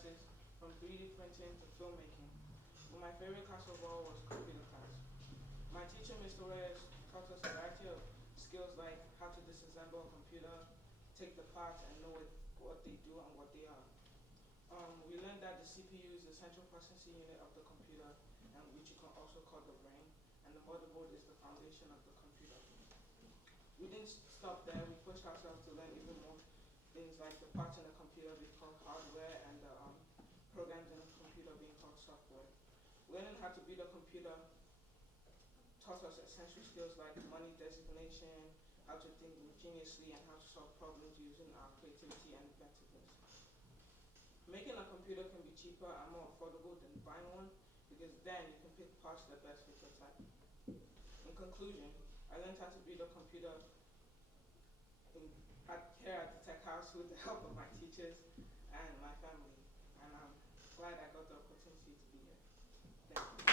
classes, from 3D printing to filmmaking. But my favorite class overall was computer class. My teacher, Mr. Reyes, taught us a variety of skills like how to disassemble a computer, take the parts and know what they do and what they are. We learned that the CPU is the central processing unit of the computer, and which you can also call the brain, and the motherboard is the foundation of the computer. We didn't stop there. We pushed ourselves to learn even more things like the parts in a computer being called hardware and the programs in a computer being called software. Learning how to build a computer taught us essential skills like money designation, how to think ingeniously, and how to solve problems using our creativity and inventiveness. Making a computer can be cheaper and more affordable than buying one because then you can pick parts that best fit your type. In conclusion, I learned how to build a computer here at the Tech House with the help of my teachers and my family, and I'm glad I got the opportunity to be here. Thank you.